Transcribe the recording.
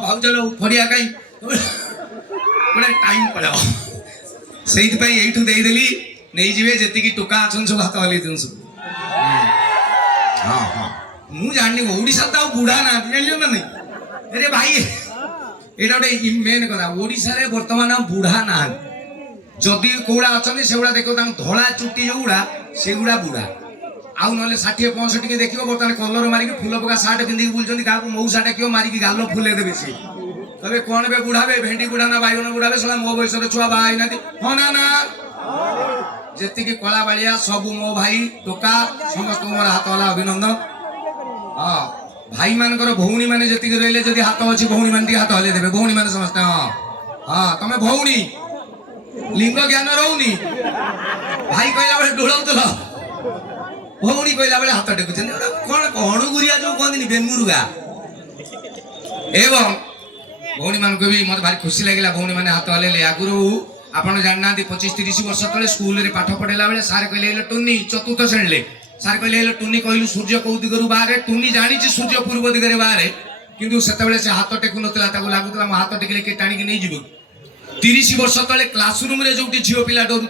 भाउजल फरिया कहीं गोटे टाइम पड़े से यू देदेली नहीं जी जी टोका अच्छा सब हाथ हल्ई दिन सब हाँ हाँ मुझे जानी ओडा तो बुढ़ा ना जान ना नहीं अरे भाई यहाँ गोटे मेन कथा ओडा बर्तमान बुढ़ा ना जदि कौड़ा अच्छा से देखो धला चुट्टी जो गुड़ा से गुड़ा बुढ़ा आउ ना 60-65 टी देखो बर्तमान कलर मारिक फुल पका सार्ट पिंधिक बुलूँ क्या मऊसा डाक मारिक गाल फुले देवे सी तबे कौन बे बुढ़ावे भेंडी बुढ़ा ना बैगन बुढ़ावे साला मो बयस छुआ बाहर ना हाँ ना ना जी कला बाड़िया सब मो भाई टोका समस्त मोर हाथ हला अभिनंदन हाँ भाई मानकर भौणी मैंने जी रही जब हाथ अच्छी भौणी मान हाथ हल्ई देवे भौणी मैंने समस्ते हाँ हाँ तुम भौणी लिंग ज्ञान रोनी भाई कहला बेले डोलाउल भौणी कहला बेले हाथ टेकुचे कौन कणुगुरिया जो कहते बेमुरुगा एवं भौणी मान को भी मत भारी खुशी लगे भौणी मैंने हाथ हल्ले आगुरी आपड़ जाना 25-30 वर्ष तले स्कूल रे पाठ पढ़ेला बेले सार कहले टुनी चतुर्थ श्रेणी सार कहले टुनी कहलु सूर्य कौ दिगरु बाहर टुनी जानी सूर्य पूर्व दिगरे बाहर किंतु से हाथ टेकु नतला लगुला हाथ टेकिले किए टाणी नहीं 30 वर्ष तले क्लासरूम रे जो झील पिला डरू